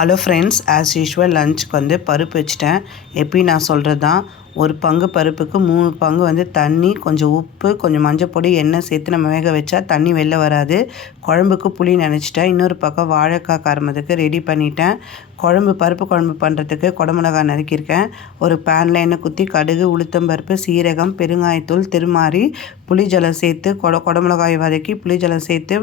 Hello friends as usual லஞ்சுக்கு வந்து பருப்பு வச்சுட்டேன். எப்படி நான் சொல்கிறது தான் ஒரு பங்கு பருப்புக்கு மூணு பங்கு வந்து தண்ணி கொஞ்சம் உப்பு கொஞ்சம் மஞ்சள் பொடி எண்ணெய் சேர்த்து நம்ம வேக வச்சா தண்ணி வெளில வராது. குழம்புக்கு புளி நினச்சிட்டேன். இன்னொரு பக்கம் வாழைக்காய் கரமதுக்கு ரெடி பண்ணிட்டேன். குழம்பு பருப்பு குழம்பு பண்ணுறதுக்கு குடமிளகாய் நறுக்கியிருக்கேன். ஒரு பேனில் எண்ணெய் குத்தி கடுகு உளுத்தம்பருப்பு சீரகம் பெருங்காயத்தூள் திருமாறி புளி ஜலம் சேர்த்து கொட குடமிளகாய் வதக்கி புளி ஜலம் சேர்த்து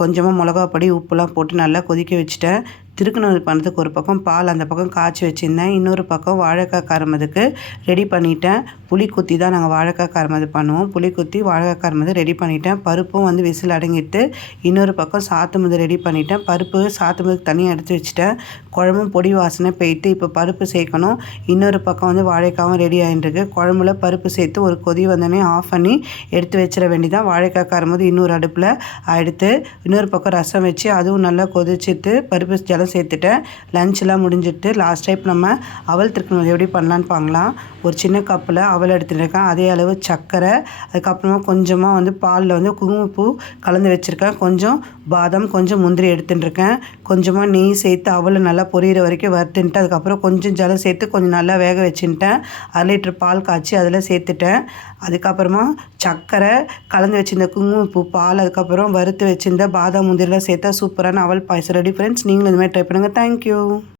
கொஞ்சமாக மிளகா பொடி உப்புலாம் போட்டு நல்லா கொதிக்க வச்சுட்டேன். திருக்கணூர் பணத்துக்கு ஒரு பக்கம் பால் அந்த பக்கம் காய்ச்சி வச்சுருந்தேன். இன்னொரு பக்கம் வாழைக்காய் கரமதுக்கு ரெடி பண்ணிட்டேன். புளி குத்தி தான் நாங்கள் வாழைக்காய் கரமது பண்ணுவோம். புளி குத்தி வாழைக்காய் கரமது ரெடி பண்ணிட்டேன். பருப்பும் வந்து விசில் அடங்கிட்டு இன்னொரு பக்கம் சாத்து முது ரெடி பண்ணிட்டேன். பருப்பு சாத்து முதுக்கு தனியாக எடுத்து வச்சுட்டேன். குழம்பும் பொடி வாசனை போயிட்டு இப்போ பருப்பு சேர்க்கணும். இன்னொரு பக்கம் வந்து வாழைக்காவும் ரெடி ஆகிட்டுருக்கு குழம்புல பருப்பு சேர்த்து ஒரு கொதி வந்தோடனே ஆஃப் பண்ணி எடுத்து வச்சிட வேண்டிதான் வாழைக்காய் காரும்போது இன்னொரு அடுப்பில் எடுத்து இன்னொரு பக்கம் ரசம் வச்சு அதுவும் நல்லா கொதிச்சுட்டு பருப்பு ஜலம் சேர்த்துட்டேன். லஞ்செலாம் முடிஞ்சிட்டு லாஸ்ட் டைப் நம்ம அவல் திருக்கணும் எப்படி பண்ணலான்னு பார்க்கலாம். ஒரு சின்ன கப்பில் அவல் எடுத்துகிட்டு அதே அளவு சர்க்கரை அதுக்கப்புறமா கொஞ்சமாக வந்து பாலில் வந்து குங்குமப்பூ கலந்து வச்சுருக்கேன். கொஞ்சம் பாதாம் கொஞ்சம் முந்திரி எடுத்துட்டுருக்கேன். கொஞ்சமாக நெய் சேர்த்து அவலை நல்லா நல்லா பொரியிற வரைக்கும் வறுத்துன்ட்டு அதுக்கப்புறம் கொஞ்சம் ஜலம் சேர்த்து கொஞ்சம் நல்லா வேக வச்சுட்டேன் அரை லிட்டர் பால் காய்ச்சி அதில் சேர்த்துட்டேன். அதுக்கப்புறமா சர்க்கரை கலந்து வச்சுருந்த குங்குமப்பூ பால் அதுக்கப்புறம் வறுத்து வச்சுருந்த பாதாம் முந்திரிலாம் சேர்த்தா சூப்பரான அவல் பாயசம். ரெடி ஃப்ரெண்ட்ஸ் நீங்களும் இந்த மாதிரி ட்ரை பண்ணுங்கள் தேங்க்யூ